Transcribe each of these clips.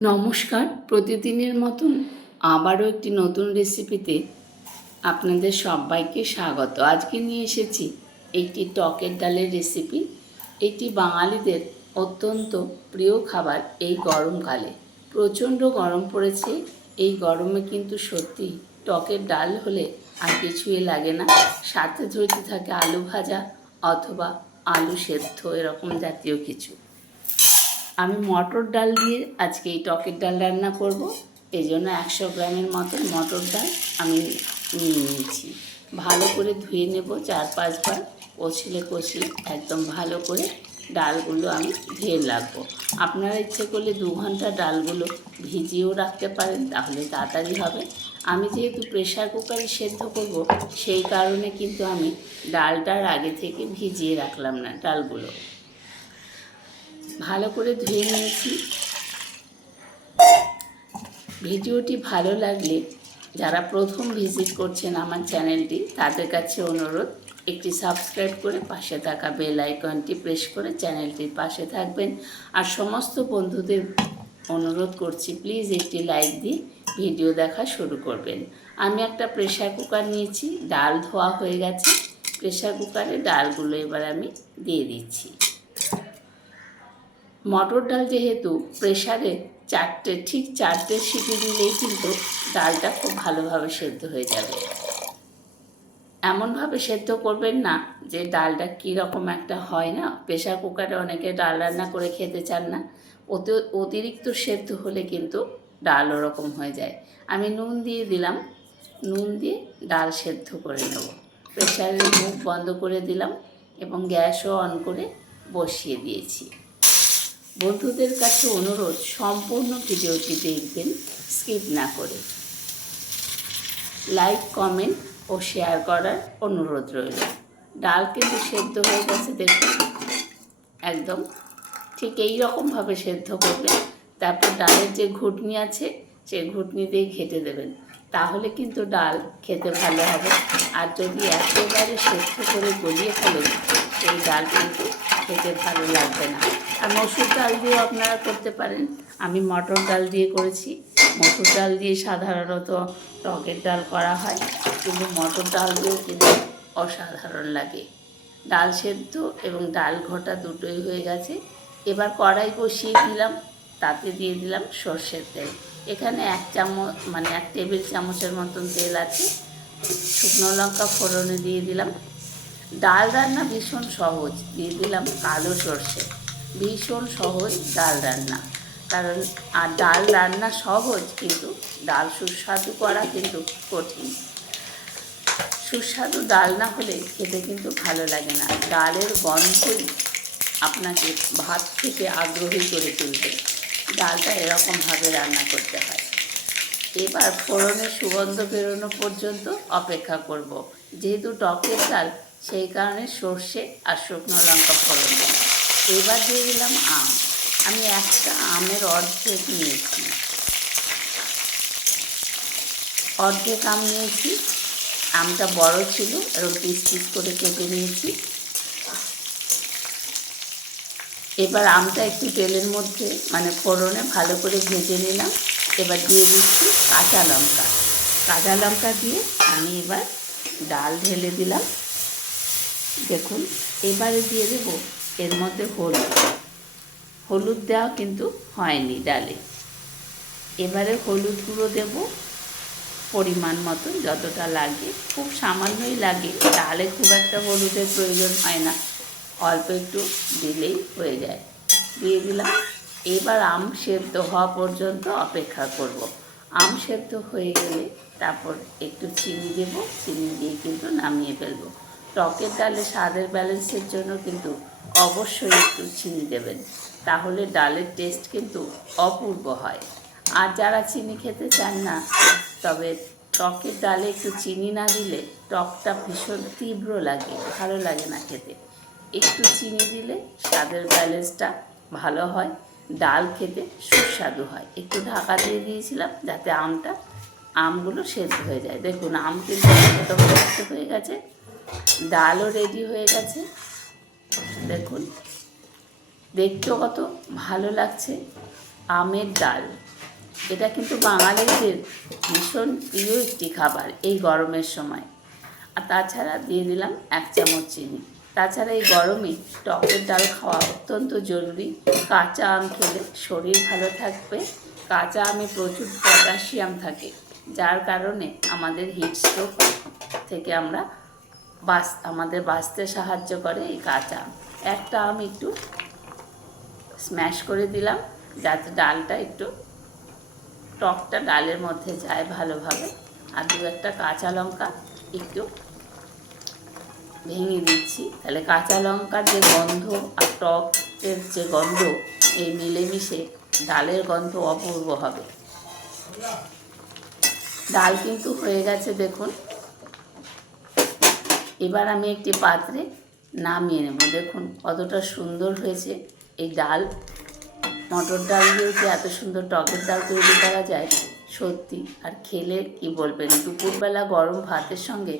নমস্কার, প্রতিদিনের মতন আবারও একটি নতুন রেসিপিতে আপনাদের সবাইকে স্বাগত। আজকে নিয়ে এসেছি একটি টকের ডালের রেসিপি। এটি বাঙালিদের অত্যন্ত প্রিয় খাবার। এই গরমকালে প্রচণ্ড গরম পড়েছে। এই গরমে কিন্তু সত্যি টকের ডাল হলে আর কিছুই লাগে না। সাথে যদি থাকে আলু ভাজা অথবা আলু সেদ্ধ এরকম জাতীয় কিছু। আমি মটর ডাল দিয়ে আজকে এই টকের ডাল রান্না করব। এই জন্য 100 গ্রামের মতন মটর ডাল আমি নিয়ে নিয়েছি। ভালো করে ধুয়ে নেব 4-5 বার, কষলে একদম ভালো করে ডালগুলো আমি ধুয়ে রাখবো। আপনারা ইচ্ছে করলে 2 ঘন্টা ডালগুলো ভিজিয়েও রাখতে পারেন, তাহলে তাড়াতাড়ি হবে। আমি যেহেতু প্রেশার কুকারে সেদ্ধ করব, সেই কারণে কিন্তু আমি ডালটার আগে থেকে ভিজিয়ে রাখলাম না। ডালগুলো ভালো করে ধুয়ে নিয়েছি। ভিডিওটি ভালো লাগলে যারা প্রথম ভিজিট করছেন আমার চ্যানেলটি, তাদের কাছে অনুরোধ, একটি সাবস্ক্রাইব করে পাশে থাকা বেল আইকনটি প্রেস করে চ্যানেলটির পাশে থাকবেন। আর সমস্ত বন্ধুদের অনুরোধ করছি, প্লিজ একটি লাইক দিয়ে ভিডিও দেখা শুরু করবেন। আমি একটা প্রেশার কুকার নিয়েছি, ডাল ধোয়া হয়ে গেছে। প্রেশার কুকারে ডালগুলো এবার আমি দিয়ে দিচ্ছি। মটর ডাল যেহেতু প্রেশারে ঠিক চারটে সিটি দিলেই কিন্তু ডালটা খুব ভালোভাবে সেদ্ধ হয়ে যাবে। এমনভাবে সেদ্ধ করবেন না যে ডালটা কীরকম একটা হয় না, প্রেশার কুকারে অনেকে ডাল রান্না করে খেতে চান না। অতিরিক্ত সেদ্ধ হলে কিন্তু ডাল ওরকম হয়ে যায়। আমি নুন দিয়ে দিলাম, নুন দিয়ে ডাল সেদ্ধ করে নেব। প্রেশারের মুখ বন্ধ করে দিলাম এবং গ্যাসও অন করে বসিয়ে দিয়েছি। বন্ধুদের কাছে অনুরোধ, সম্পূর্ণ ভিডিওটি দেখবেন, স্কিপ না করে। লাইক, কমেন্ট ও শেয়ার করার অনুরোধ রইল। ডাল কিন্তু সেদ্ধ হয়ে গেছে, দেখুন একদম ঠিক এই রকমভাবে সেদ্ধ করবেন। তারপর ডালের যে ঘুটনি আছে, সেই ঘুটনি দিয়ে ঘেঁটে দেবেন, তাহলে কিন্তু ডাল খেতে ভালো হবে। আর যদি একেবারে সেদ্ধ করে গলিয়ে ফেলেন, সেই ডাল কিন্তু খেতে ভালো লাগবে না। আর মসুর ডাল দিয়েও আপনারা করতে পারেন। আমি মটর ডাল দিয়ে করেছি। মসুর ডাল দিয়ে সাধারণত টকের ডাল করা হয়, কিন্তু মটর ডাল দিয়েও কিন্তু অসাধারণ লাগে। ডাল সেদ্ধ এবং ডাল ঘটা দুটোই হয়ে গেছে। এবার কড়াই বসিয়ে দিলাম, তাতে দিয়ে দিলাম সর্ষের তেল। এখানে 1 টেবিল চামচের মতন তেল আছে। শুকনো লঙ্কা ফোড়নে দিয়ে দিলাম। ডাল রান্না ভীষণ সহজ, দিয়ে দিলাম কালো সর্ষে। ভীষণ সহজ ডাল রান্না, কারণ আর ডাল রান্না সহজ, কিন্তু ডাল সুস্বাদু করা কিন্তু কঠিন। সুস্বাদু ডাল না হলে খেতে কিন্তু ভালো লাগে না। ডালের গন্ধই আপনাকে ভাত খেতে আগ্রহী করে তুলবে। ডালটা এরকমভাবে রান্না করতে হয়। এবার ফোড়নের সুগন্ধ বেরোনো পর্যন্ত অপেক্ষা করব। যেহেতু টকের ডাল, সেই কারণে সর্ষে আর শুকনো লঙ্কা ফোড়ন দিলাম। এবার দিয়ে দিলাম আম। আমি একটা আমের অর্ধেক নিয়েছি, অর্ধেক আম নিয়েছি। আমটা বড় ছিল, এরকম পিস পিস করে কেটে নিয়েছি। এবার আমটা একটু তেলের মধ্যে ফোড়নে ভালো করে ভেজে নিলাম। এবার দিয়ে দিচ্ছি কাঁচা লঙ্কা। কাঁচা লঙ্কা দিয়ে আমি এবার ডাল ঢেলে দিলাম। দেখুন, এবারে দিয়ে দেব এর মধ্যে হলুদ দেওয়া কিন্তু হয়নি ডালে। এবারে হলুদ গুঁড়ো দেব পরিমাণ মতন, যতটা লাগে, খুব সামান্যই লাগে। ডালে খুব একটা হলুদের প্রয়োজন হয় না, অল্প একটু দিলেই হয়ে যায়। দিয়ে দিলাম। এবার আম সেদ্ধ হওয়া পর্যন্ত অপেক্ষা করব। আম সেদ্ধ হয়ে গেলে তারপর একটু চিনি দেব, চিনি দিয়ে কিন্তু নামিয়ে ফেলব। টকের ডালে স্বাদের ব্যালেন্সের জন্য কিন্তু অবশ্যই একটু চিনি দেবেন, তাহলে ডালের টেস্ট কিন্তু অপূর্ব হয়। আর যারা চিনি খেতে চান না, তবে টকের ডালে একটু চিনি না দিলে টকটা ভীষণ তীব্র লাগে, ভালো লাগে না খেতে। একটু চিনি দিলে স্বাদের ব্যালেন্সটা ভালো হয়, ডাল খেতে সুস্বাদু হয়। একটু ঢাকা দিয়ে দিয়েছিলাম যাতে আমগুলো সেদ্ধ হয়ে যায়। দেখুন, আম কিন্তু সেদ্ধ হয়ে গেছে, ডালও রেডি হয়ে গেছে। দেখুন, দেখতেও কত ভালো লাগছে। আমের ডাল এটা কিন্তু বাঙালিদের ভীষণ প্রিয় একটি খাবার এই গরমের সময়। আর তাছাড়া দিয়ে দিলাম 1 চামচ চিনি। তাছাড়া এই গরমে টকের ডাল খাওয়া অত্যন্ত জরুরি। কাঁচা আম খেলে শরীর ভালো থাকবে। কাঁচা আমে প্রচুর পটাশিয়াম থাকে, যার কারণে আমাদের হিটস্ট্রোক থেকে আমাদের বাঁচতে সাহায্য করে এই কাঁচা আম। একটা আম একটু স্ম্যাশ করে দিলাম, যাতে ডালটা একটু টকটা ডালের মধ্যে যায় ভালোভাবে। আর 2-1টা কাঁচা লঙ্কা একটু ভেঙে দিচ্ছি, তাহলে কাঁচা লঙ্কার যে গন্ধ আর টকের যে গন্ধ এই মিলেমিশে ডালের গন্ধ অপূর্ব হবে। ডাল কিন্তু হয়ে গেছে দেখুন। এবার আমি একটি পাত্রে নামিয়ে নেব। দেখুন কতটা সুন্দর হয়েছে এই ডাল। মটর ডাল দিয়েও যে এত সুন্দর টকের ডাল তৈরি করা যায় সত্যি, আর খেলে কি বলবেন, দুপুরবেলা গরম ভাতের সঙ্গে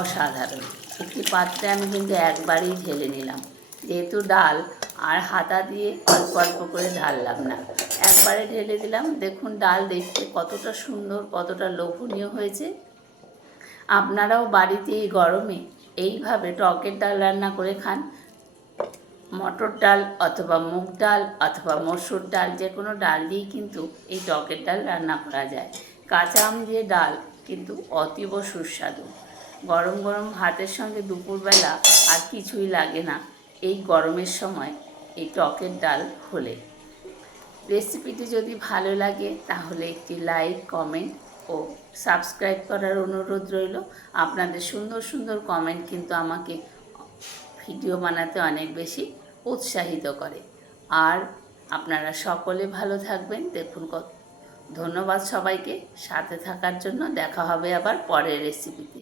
অসাধারণ। একটি পাত্রে আমি কিন্তু একবারেই ঢেলে নিলাম, যেহেতু ডাল আর হাতা দিয়ে অল্প অল্প করে ঢাললাম না, একবারে ঢেলে দিলাম। দেখুন ডাল দেখতে কতটা সুন্দর, কতটা লোভনীয় হয়েছে। আপনারাও বাড়িতে এই গরমে এইভাবে টকের ডাল রান্না করে খান। মটর ডাল অথবা মুগ ডাল অথবা মসুর ডাল, যে কোনো ডাল দিয়েই কিন্তু এই টকের ডাল রান্না করা যায়। কাঁচা আম দিয়ে ডাল কিন্তু অতীব সুস্বাদু। গরম গরম ভাতের সঙ্গে দুপুরবেলা আর কিছুই লাগে না এই গরমের সময় এই টকের ডাল হলে। রেসিপিটি যদি ভালো লাগে তাহলে একটি লাইক, কমেন্ট ও সাবস্ক্রাইব করার অনুরোধ রইল। আপনাদের সুন্দর সুন্দর কমেন্ট কিন্তু আমাকে ভিডিও বানাতে অনেক বেশি উৎসাহিত করে। আর আপনারা সকলে ভালো থাকবেন। দেখুন ধন্যবাদ সবাইকে সাথে থাকার জন্য। দেখা হবে আবার পরের রেসিপিতে।